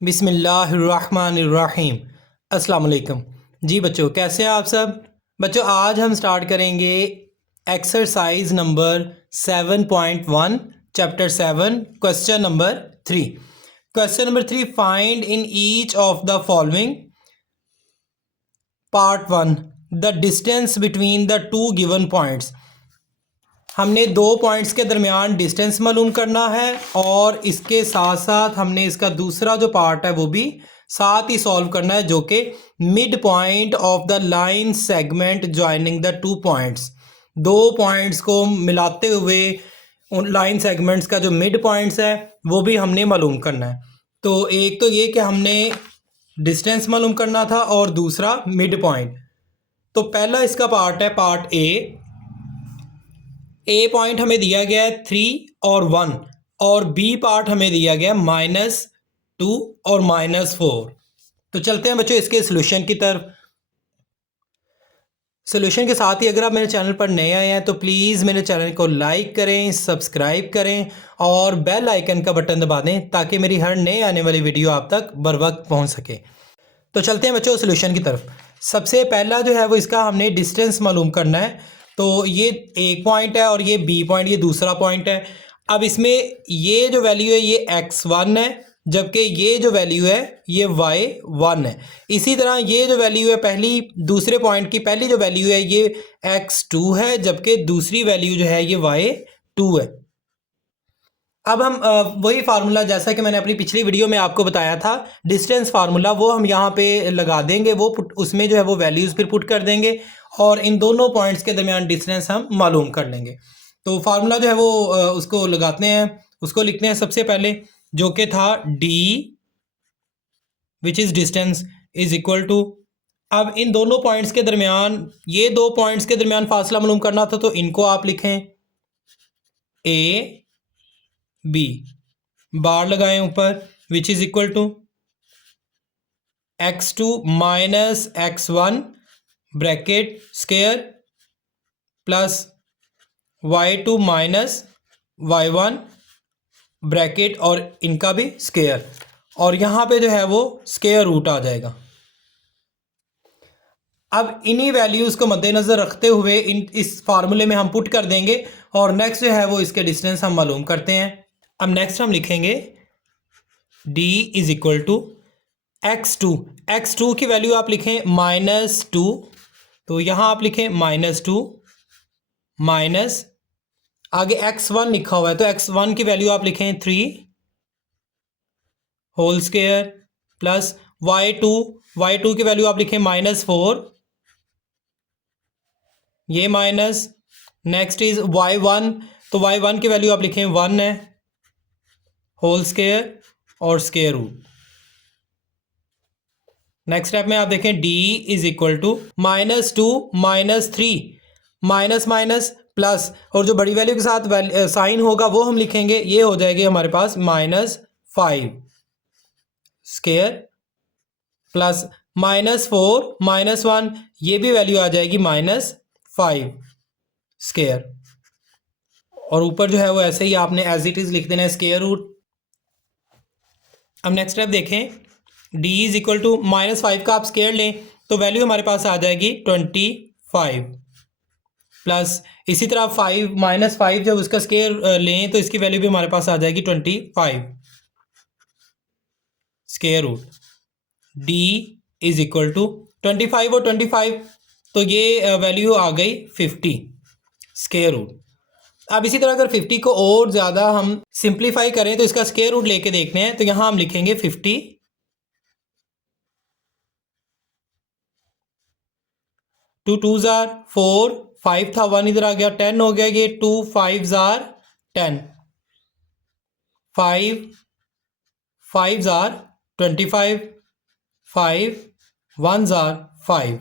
बिस्मिल्लाहिर्रहमानिर्रहीम। अस्सलाम वालेकुम। जी बच्चों, कैसे हैं आप सब? बच्चों, आज हम स्टार्ट करेंगे exercise number 7.1 chapter 7 question number 3। Question number 3, find in each of the following part 1 the distance between the two given points. हमने दो पॉइंट्स के दरमियान डिस्टेंस मालूम करना है और इसके साथ साथ हमने इसका दूसरा जो पार्ट है वो भी साथ ही सॉल्व करना है, जो कि mid point of the line segment joining the two points. दो पॉइंट्स को मिलाते हुए उन लाइन सेगमेंट्स का जो मिड पॉइंट्स है वो भी हमने मालूम करना है। तो एक तो ये कि हमने डिस्टेंस मालूम करना था और दूसरा मिड पॉइंट। तो पहला इसका पार्ट है पार्ट ए पॉइंट हमें दिया गया है 3 और 1 और बी पार्ट हमें दिया गया है -2 और -4। तो चलते हैं बच्चों इसके सोल्यूशन की तरफ। सोल्यूशन के साथ ही अगर आप मेरे चैनल पर नए आए हैं तो प्लीज़ मेरे चैनल को लाइक करें, सब्सक्राइब करें और बेल आइकन का बटन दबा दें ताकि मेरी हर नए आने वाली वीडियो आप तक बर वक्त पहुँच सके। तो चलते हैं बच्चों सोल्यूशन की तरफ। सबसे पहला जो है वो इसका हमने डिस्टेंस मालूम करना है। तो ये एक पॉइंट है और ये बी पॉइंट, ये दूसरा पॉइंट है। अब इसमें ये जो वैल्यू है ये x1 है, जबकि ये जो वैल्यू है ये y1 है। इसी तरह ये जो वैल्यू है पहली दूसरे पॉइंट की पहली जो वैल्यू है ये x2 है, जबकि दूसरी वैल्यू जो है ये y2 है। अब हम वही फार्मूला जैसा कि मैंने अपनी पिछली वीडियो में आपको बताया था डिस्टेंस फार्मूला, वो हम यहाँ पे लगा देंगे। वो उसमें जो है वो वैल्यूज़ फिर पुट कर देंगे और इन दोनों पॉइंट्स के दरमियान डिस्टेंस हम मालूम कर लेंगे। तो फार्मूला जो है वो उसको लगाते हैं, उसको लिखते हैं सबसे पहले, जो कि था d which is distance is equal to. अब इन दोनों पॉइंट्स के दरमियान, ये दो पॉइंट्स के दरमियान फासला मालूम करना था तो इनको आप लिखें a b, बार लगाएं ऊपर, which is equal to x2 minus x1 bracket square plus y2 minus y1 bracket और इनका भी स्केयर, और यहाँ पे जो है वो स्केयर रूट आ जाएगा। अब इन्हीं वैल्यूज़ को मद्देनज़र रखते हुए इस फार्मूले में हम पुट कर देंगे और नेक्स्ट जो है वो इसके डिस्टेंस हम मालूम करते हैं। अब नेक्स्ट हम लिखेंगे d is equal to x2 की वैल्यू आप लिखें -2, तो यहाँ आप लिखें -2 माइनस आगे x1 लिखा हुआ है तो x1 की वैल्यू आप लिखें 3 होल स्क्वायर प्लस y2 की वैल्यू आप लिखें -4, ये माइनस। नेक्स्ट इज y1, तो y1 की वैल्यू आप लिखें 1 है, होल स्क्वायर और स्क्वायर रूट। नेक्स्ट स्टेप में आप देखें d is equal to -2 -3 minus minus plus, और जो बड़ी वैल्यू के साथ साइन होगा वो हम लिखेंगे, ये हो जाएगी हमारे पास -5 स्क्वायर प्लस -4 -1, ये भी वैल्यू आ जाएगी -5 स्क्वायर, और ऊपर जो है वो ऐसे ही आपने एज इट इज लिख देना है स्क्वायर रूट। अब नेक्स्ट स्टेप देखें, d इज इक्वल टू -5 का आप स्क्वायर लें तो वैल्यू हमारे पास आ जाएगी 25 प्लस इसी तरह -5 जब उसका स्क्वायर लें तो इसकी वैल्यू भी हमारे पास आ जाएगी 25 square root. d is equal to 25 और 25, तो ये वैल्यू आ गई 50 स्क्वायर रूट। अब इसी तरह अगर 50 को और ज़्यादा हम सिंप्लीफाई करें तो इसका स्क्वायर रूट लेके देखते हैं, तो यहाँ हम लिखेंगे 50 2 2 जार 4, 5 था 1 इधर आ गया 10 हो गया, ये 2 5 जार 10, 5 5 जार 25, 5 1 जार 5,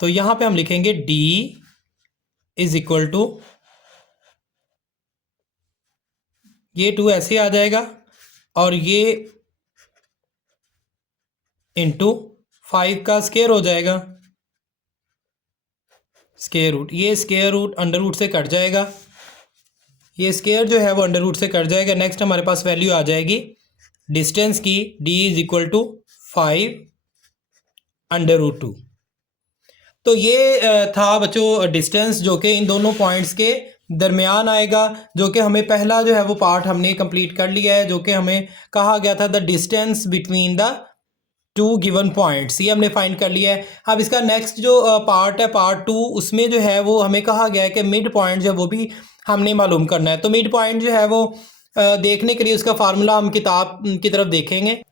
तो यहाँ पे हम लिखेंगे d इज इक्वल टू, ये 2 ऐसे आ जाएगा और ये इंटू 5 का स्क्वायर हो जाएगा, स्क्वायर रूट, ये स्क्वायर रूट अंडर रूट से कट जाएगा, ये स्क्वायर जो है वो अंडर रूट से कट जाएगा। नेक्स्ट हमारे पास वैल्यू आ जाएगी डिस्टेंस की d इज इक्वल टू 5√2। तो ये था बच्चों डिस्टेंस जो कि इन दोनों पॉइंट्स के दरमियान आएगा, जो कि हमें पहला जो है वो पार्ट हमने कंप्लीट कर लिया है, जो कि हमें कहा गया था the distance between the two given points, ये हमने फाइंड कर लिया है। अब इसका नेक्स्ट जो पार्ट है पार्ट 2, उसमें जो है वो हमें कहा गया है कि मिड पॉइंट जो है वो भी हमने मालूम करना है। तो मिड पॉइंट जो है वो देखने के लिए उसका फार्मूला हम किताब की तरफ देखेंगे।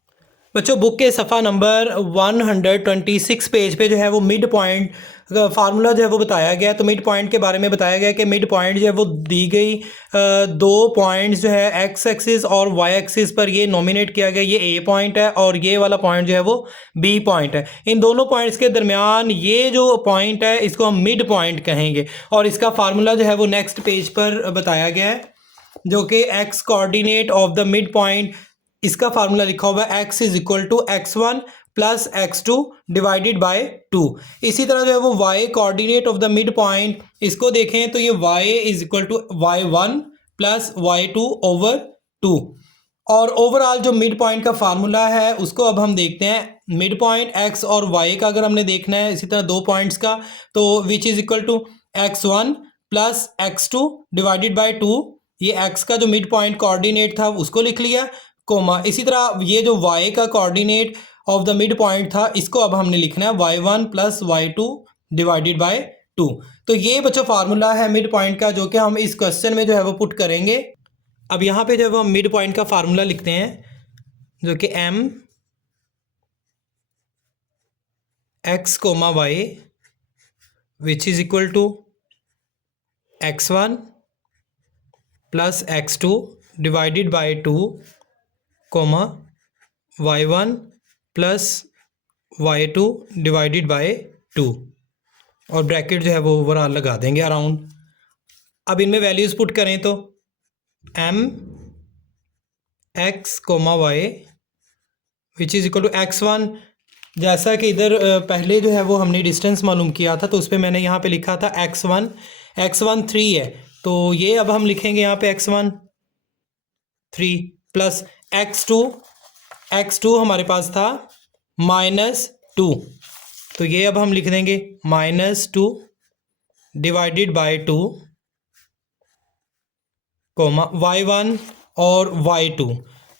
बच्चों बुक के सफ़ा नंबर 126 पेज पे जो है वो मिड पॉइंट फार्मूला जो है वो बताया गया है। तो मिड पॉइंट के बारे में बताया गया है कि मिड पॉइंट जो है वो दी गई दो पॉइंट्स जो है एक्स एक्सिस और वाई एक्सिस पर ये नॉमिनेट किया गया, ये ए पॉइंट है और ये वाला पॉइंट जो है वो बी पॉइंट है। इन दोनों पॉइंट्स के दरमियान ये जो पॉइंट है इसको हम मिड पॉइंट कहेंगे, और इसका फार्मूला जो है वो नेक्स्ट पेज पर बताया गया है, जो कि x coordinate of the mid point, इसका फार्मूला लिखा हुआ है x is equal to x1 plus x2 divided by 2। इसी तरह जो है वो y coordinate of the mid point, इसको देखें तो ये y is equal to y1 plus y2 over 2। और ओवरऑल जो मिड पॉइंट का फार्मूला है उसको अब हम देखते हैं। मिड पॉइंट x और y का अगर हमने देखना है इसी तरह दो पॉइंट्स का, तो which is equal to x1 plus x2 divided by 2। ये x का जो मिड पॉइंट कोऑर्डिनेट था उसको लिख लिया, कोमा इसी तरह ये जो y का coordinate of the mid point था इसको अब हमने लिखना है y1 plus y2 divided by 2। तो ये बच्चों फार्मूला है मिड पॉइंट का, जो कि हम इस क्वेश्चन में जो है वो पुट करेंगे। अब यहाँ पे जब हम मिड पॉइंट का फार्मूला लिखते हैं, जो कि m x comma y which is equal to x1 plus x2 divided by 2 comma y1 plus y2 divided by 2, और ब्रैकेट जो है वो ओवरऑल लगा देंगे अराउंड। अब इनमें वैल्यूज़ पुट करें तो m x comma y which is equal to x1, जैसा कि इधर पहले जो है वो हमने डिस्टेंस मालूम किया था तो उस पर मैंने यहाँ पे लिखा था x1 3 है, तो ये अब हम लिखेंगे यहाँ पे x1 3 प्लस x2 हमारे पास था -2, तो ये अब हम लिख देंगे -2 डिवाइडेड बाय 2 कोमा y1 और y2।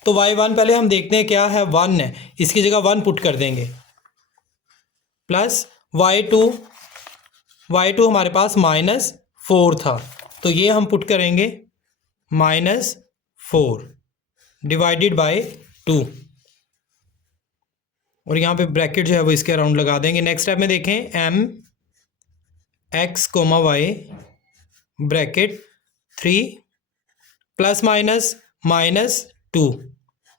तो y1 पहले हम देखते हैं क्या है, 1 है, इसकी जगह 1 पुट कर देंगे, प्लस y2 हमारे पास -4 था, तो ये हम पुट करेंगे -4 डिवाइडेड बाय 2, और यहाँ पे ब्रैकेट जो है वो इसके अराउंड लगा देंगे। नेक्स्ट स्टेप में देखें m x comma y bracket 3 plus -2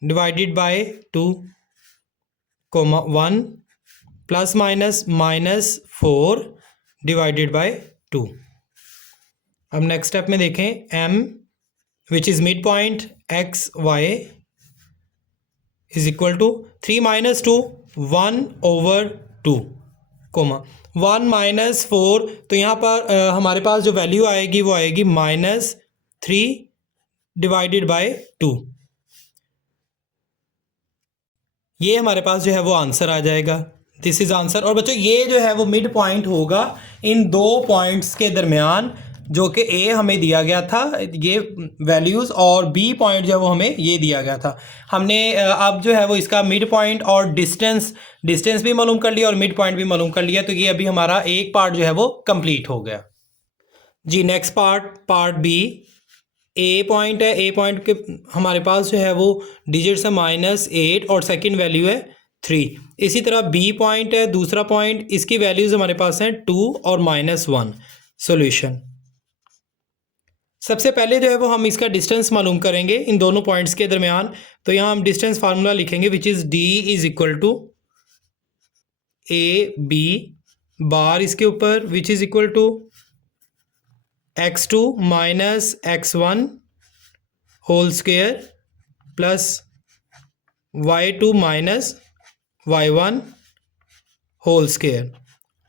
divided by 2 comma 1 plus -4 divided by 2। अब नेक्स्ट स्टेप में देखें m which is mid point x y is equal to 3 - 2 1/2 comma 1 - 4, तो यहाँ पर हमारे पास जो वैल्यू आएगी वो आएगी -3 डिवाइडेड बाय 2। ये हमारे पास जो है वो आंसर आ जाएगा, दिस इज़ आंसर। और बच्चों ये जो है वो मिड पॉइंट होगा इन दो पॉइंट्स के दरमियान, जो कि ए हमें दिया गया था ये वैल्यूज़, और बी पॉइंट जो है वो हमें ये दिया गया था। हमने अब जो है वो इसका मिड पॉइंट और डिस्टेंस भी मालूम कर लिया और मिड पॉइंट भी मालूम कर लिया, तो ये अभी हमारा एक पार्ट जो है वो कंप्लीट हो गया जी। नेक्स्ट पार्ट बी, ए पॉइंट है, ए पॉइंट के हमारे पास जो है वो डिजिट्स है -8 और सेकंड वैल्यू है 3। इसी तरह बी पॉइंट है दूसरा पॉइंट, इसकी वैल्यूज़ हमारे पास हैं 2 और -1। सॉल्यूशन, सबसे पहले जो है वो हम इसका डिस्टेंस मालूम करेंगे इन दोनों पॉइंट्स के दरमियान। तो यहाँ हम डिस्टेंस फार्मूला लिखेंगे which is d is equal to A B bar इसके ऊपर which is equal to x2 minus x1 whole square plus y2 minus y1 whole square,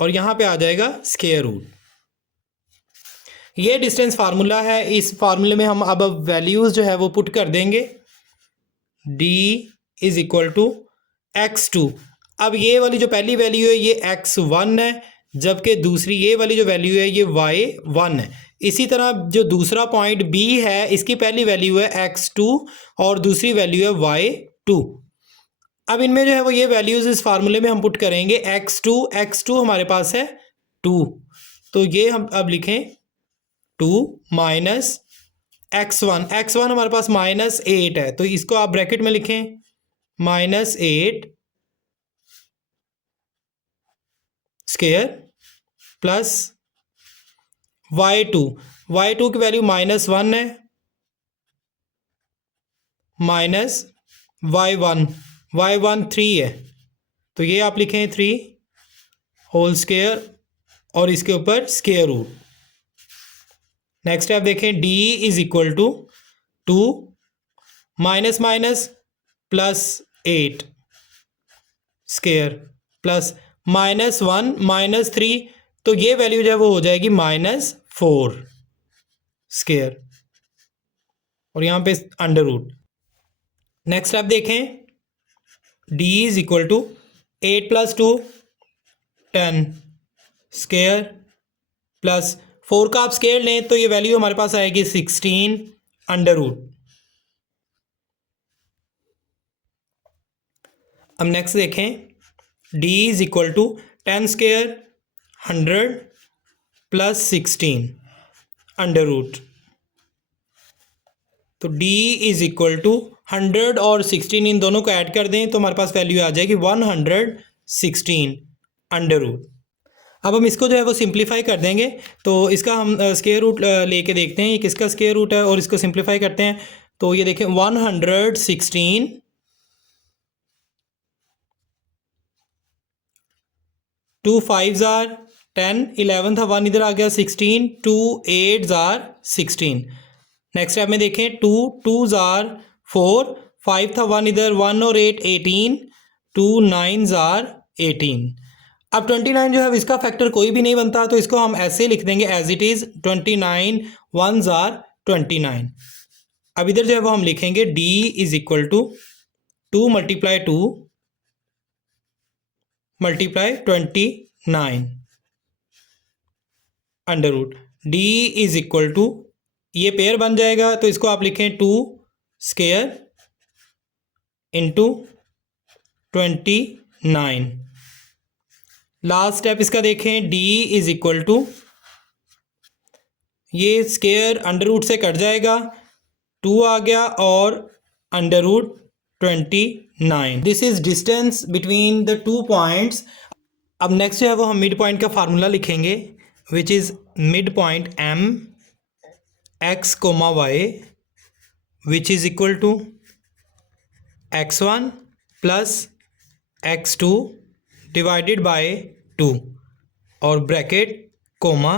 और यहाँ पे आ जाएगा स्क्वेयर रूट। ये डिस्टेंस फार्मूला है, इस फार्मूले में हम अब वैल्यूज़ जो है वो पुट कर देंगे। d is equal to x2। अब ये वाली जो पहली वैल्यू है ये x1 है, जबकि दूसरी ये वाली जो वैल्यू है ये y1 है। इसी तरह जो दूसरा पॉइंट B है इसकी पहली वैल्यू है x2 और दूसरी वैल्यू है y2। अब इनमें जो है वो ये वैल्यूज़ इस फार्मूले में हम पुट करेंगे। x2 हमारे पास है 2, तो ये हम अब लिखें 2 माइनस x1 हमारे पास -8 है, तो इसको आप ब्रैकेट में लिखें -8 स्क्वायर प्लस y2 की वैल्यू -1 है माइनस y1 3 है, तो ये आप लिखें 3 होल स्क्वायर और इसके ऊपर स्क्वायर रूट। नेक्स्ट आप देखें d is equal to 2 minus plus 8 square plus -1 -3, तो ये वैल्यू जो है वो हो जाएगी -4 स्क्वायर और यहाँ पे अंडर रूट। नेक्स्ट आप देखें d is equal to 8 + 2 10 square plus 4 का आप स्क्वायर लें तो ये वैल्यू हमारे पास आएगी 16 अंडर रूट। अब नेक्स्ट देखें d is equal to 10 square 100 plus 16 under root, तो d इज इक्वल टू 100 और 16 इन दोनों को ऐड कर दें तो हमारे पास वैल्यू आ जाएगी 116 अंडर रूट। अब हम इसको जो है वो सिंप्लीफाई कर देंगे, तो इसका हम स्क्वायर रूट लेके देखते हैं ये किसका स्क्वायर रूट है और इसको सिंप्लीफाई करते हैं। तो ये देखें 116 2 5 आर 10 11 था 1 इधर आ गया 16 2 8 आर 16। नेक्स्ट स्टेप में देखें 2 2 आर 4 5 था 1 इधर 1 और 8 18 2 9 आर 18। अब 29 जो है इसका फैक्टर कोई भी नहीं बनता, तो इसको हम ऐसे लिख देंगे एज इट इज़ 29 1 आर 29। अब इधर जो है वो हम लिखेंगे d is equal to 2 multiply 2 multiply 29 under root. d is equal to ये पेयर बन जाएगा, तो इसको आप लिखें 2 स्क्वायर इंटू 29। लास्ट स्टेप इसका देखें d इज इक्वल टू ये स्क्वायर अंडर रूट से कट जाएगा 2 आ गया और under root 29। This is distance between the 2 points. अब नेक्स्ट जो है वो हम मिड पॉइंट का फार्मूला लिखेंगे which is mid point m x, y which is equal to x1 plus x2 divided by 2 और ब्रैकेट कोमा।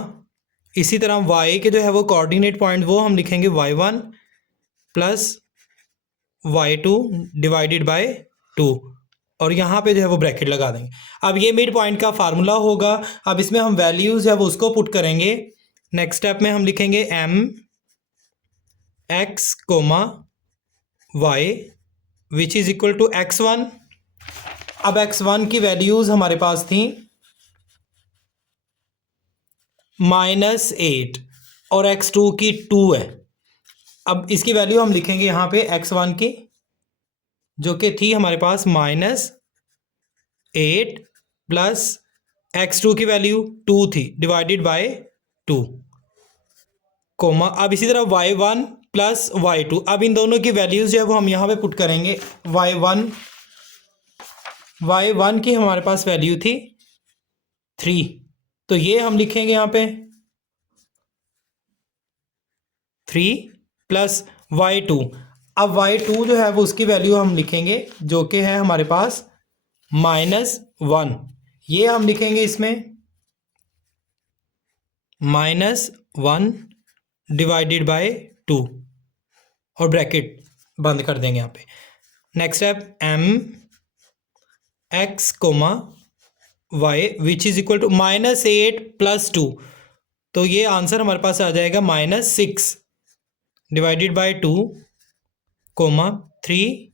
इसी तरह y के जो है वो कोऑर्डिनेट पॉइंट वो हम लिखेंगे y1 plus y2 divided by 2 और यहाँ पे जो है वो ब्रैकेट लगा देंगे। अब ये मिड पॉइंट का फार्मूला होगा। अब इसमें हम वैल्यूज़ है वो उसको पुट करेंगे। नेक्स्ट स्टेप में हम लिखेंगे m x, y which is equal to x1। अब x1 की वैल्यूज़ हमारे पास थी -8 और x2 की 2 है। अब इसकी वैल्यू हम लिखेंगे यहाँ पे x1 की जो कि थी हमारे पास -8 प्लस x2 की वैल्यू 2 थी डिवाइडेड बाय 2 कोमा। अब इसी तरह y1 प्लस y2, अब इन दोनों की वैल्यूज़ जो है वो हम यहाँ पे पुट करेंगे। y1 की हमारे पास वैल्यू थी 3, तो ये हम लिखेंगे यहाँ पे 3 प्लस y2। अब y2 जो है वो उसकी वैल्यू हम लिखेंगे जो कि है हमारे पास -1, ये हम लिखेंगे इसमें -1 डिवाइडेड बाय 2 और ब्रैकेट बंद कर देंगे यहाँ पे। Next step m x, y which is equal to -8 plus 2, तो ये आंसर हमारे पास आ जाएगा -6 divided by 2 comma 3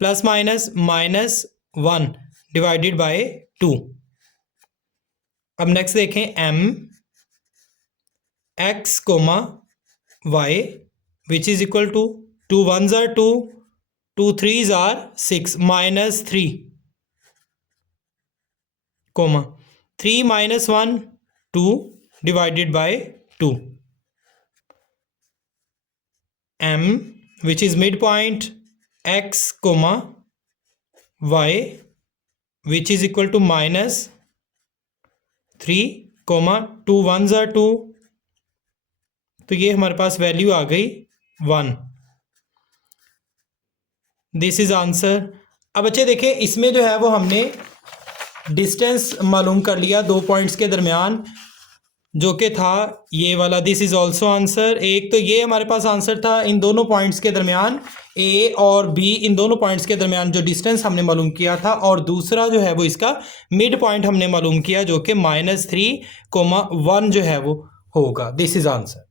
plus minus -1 divided by 2। अब नेक्स्ट देखें m x comma y which is equal to 2 1s are 2, 2 3s are 6 -3 comma 3 -1 2 divided by 2। m which is midpoint x comma y which is equal to -3 comma 2 1s are 2, तो ये हमारे पास value आ गई 1। This is answer. अब बच्चे देखें इसमें जो है वो हमने डिस्टेंस मालूम कर लिया दो पॉइंट्स के दरमियान, जो कि था ये वाला। This is also answer. एक तो ये हमारे पास आंसर था इन दोनों पॉइंट्स के दरमियान, ए और बी, इन दोनों पॉइंट्स के दरमियान जो डिस्टेंस हमने मालूम किया था, और दूसरा जो है वो इसका मिड पॉइंट हमने मालूम किया जो कि -3, 1 जो है वो होगा। This is answer.